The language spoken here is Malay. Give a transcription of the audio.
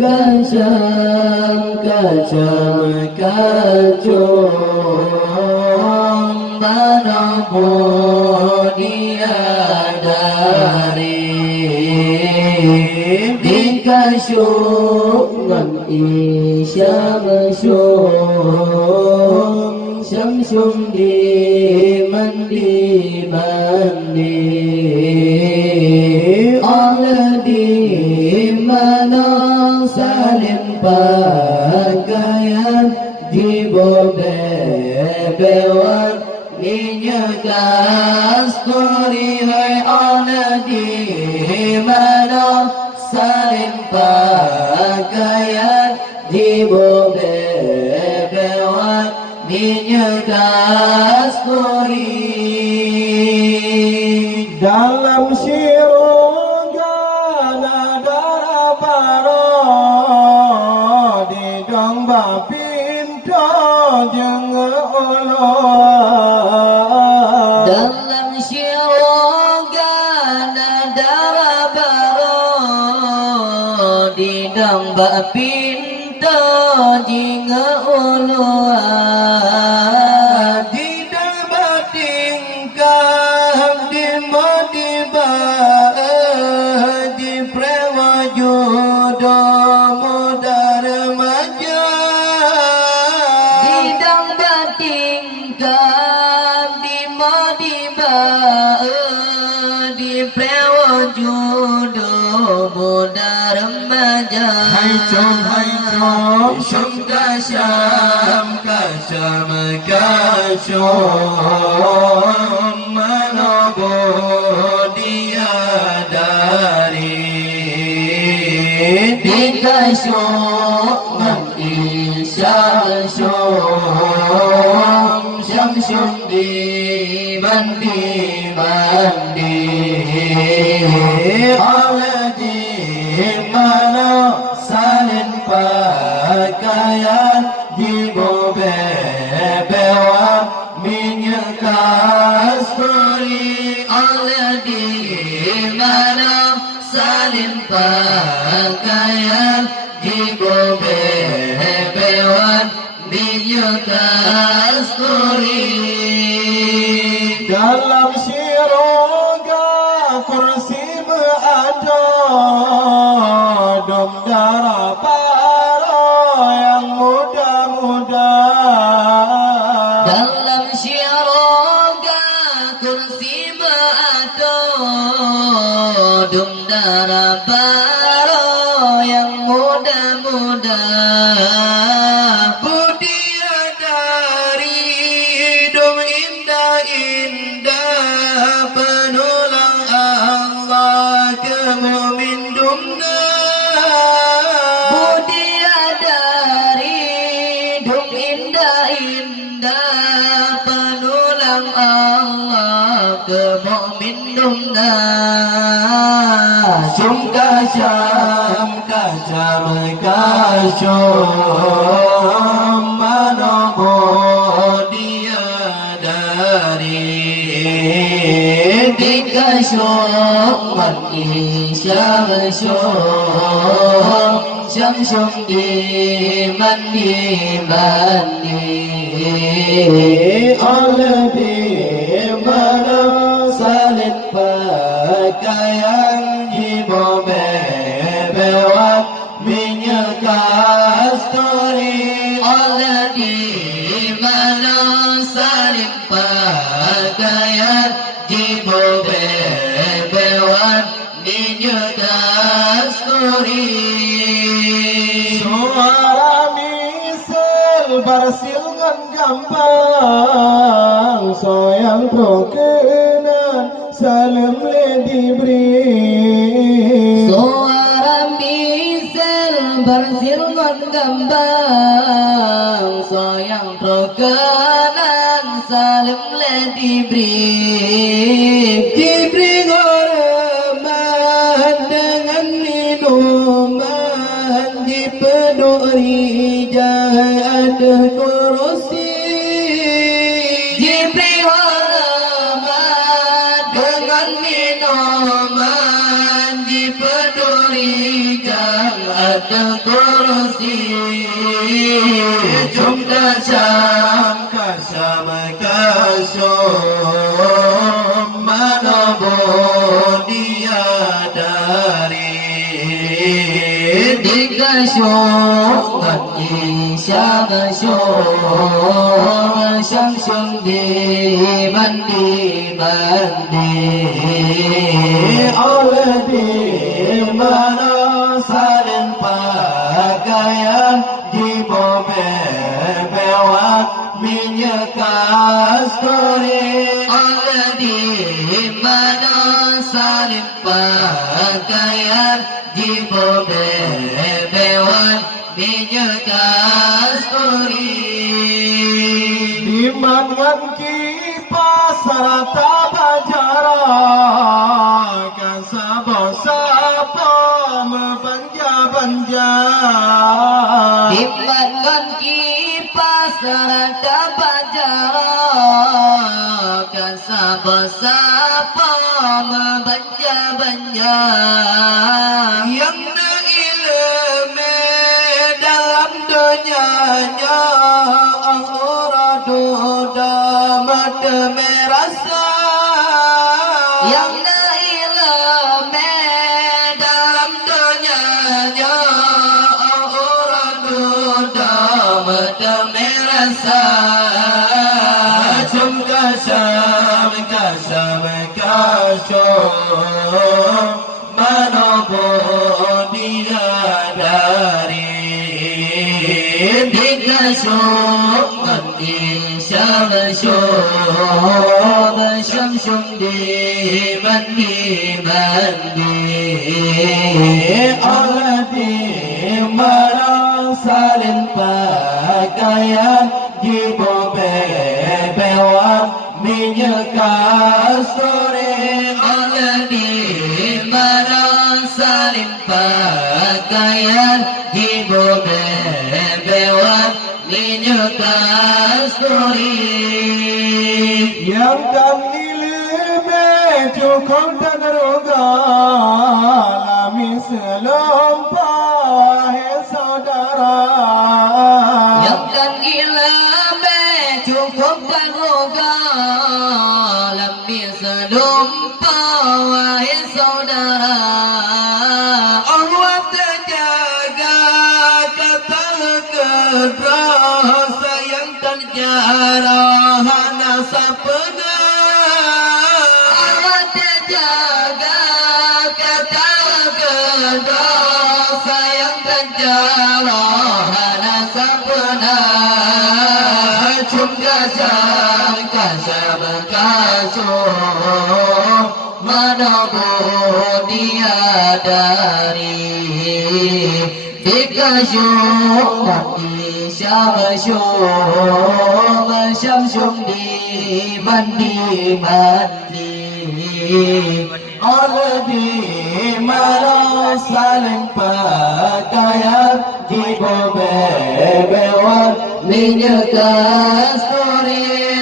Kacang kacung manopo diadari dikasyuman isyamsyum syamsyum di mandi Allah di mana salin pakaian dibobewan minyak kasturi hai Allah di mana salin pakaian dibobewan minyak kasturi dalam siroga nadara paro di gamba pinto jeung Allah dalam siroga nadara paro di gamba pinto jeung Allah di dalam tingkah di modiba di prewa jodo muda remaja di gamba tingkah di modiba di prewa jodo muda remaja hai com syam kasyam manobo diadari dikasyuman isyamsyum syamsyum di mandi Allah di mana salin pakaian dibobewan minyak kasturi Allah di mana salin pakaian dibobewan minyak kasturi dalam siroga kursi berada dom darah para yang muda-muda dalam syiroga kursi berada dum darah para yang muda-muda Budiadari hidup indah-indah penulang Allah kemumin dumna Budiadari dum indah-indah penulang Allah ke mukmin dumna Sungka syam kasyum manobo diadari dikasyuman isyamsyum syamsyum di mandi Allah di mana salin pakaian dibobewan minyak kasturi Allah di mana salin pakaian dibobewan minyak kasturi suara misal barsilngan gampang soyang prokenan salam le diberi suara misal barsilngan gampang sayang prokanan salam le diberi oraman dengan minuman di peduri jahat kursi diberi hormat dengan minuman di peduri jahat kursi Jumda syam kasam kasum manabo dia dari Dikasyong Ngati syang-syong Syang-syong di mandi oleh di mana salin pakaian di bewat minyak kasturi Oleh di mana salim pakaian Jibo bebewan minyak kasturi di mangan kipas rata bajara kan sabo-sabo membanja-banja Dimangan kipas rata bajara Kan sapa-sapa membanja-banja yang ilmu dalam dunianya uradu damat merasa Yang ilmu dalam dunianya orang duda merasa Kasam kasam kasam kasam manobo dia dari Dikasyong Ngati syam-syong Syam-syong di mandi oleh di mana salin pakaian jibo bewat minyak kasturi Oleh di mana salim pakaian Ibu bebewan minyak kasturi yang kami lebih cukup dan roga lami selompah saudara Yang kan gila cukup dan roga Lambi selumpah wahai saudara Allah terjaga kata kedra sayang terjarah nasab benar Allah terjaga kata kedua sayang terjarah nasab benar Cum kasam kasam kasum manobo dia dari Dikasyong Ngati syam-syong Syam-syong di mandi oleh di mana saling pakaian jibo bewat minyak kasturi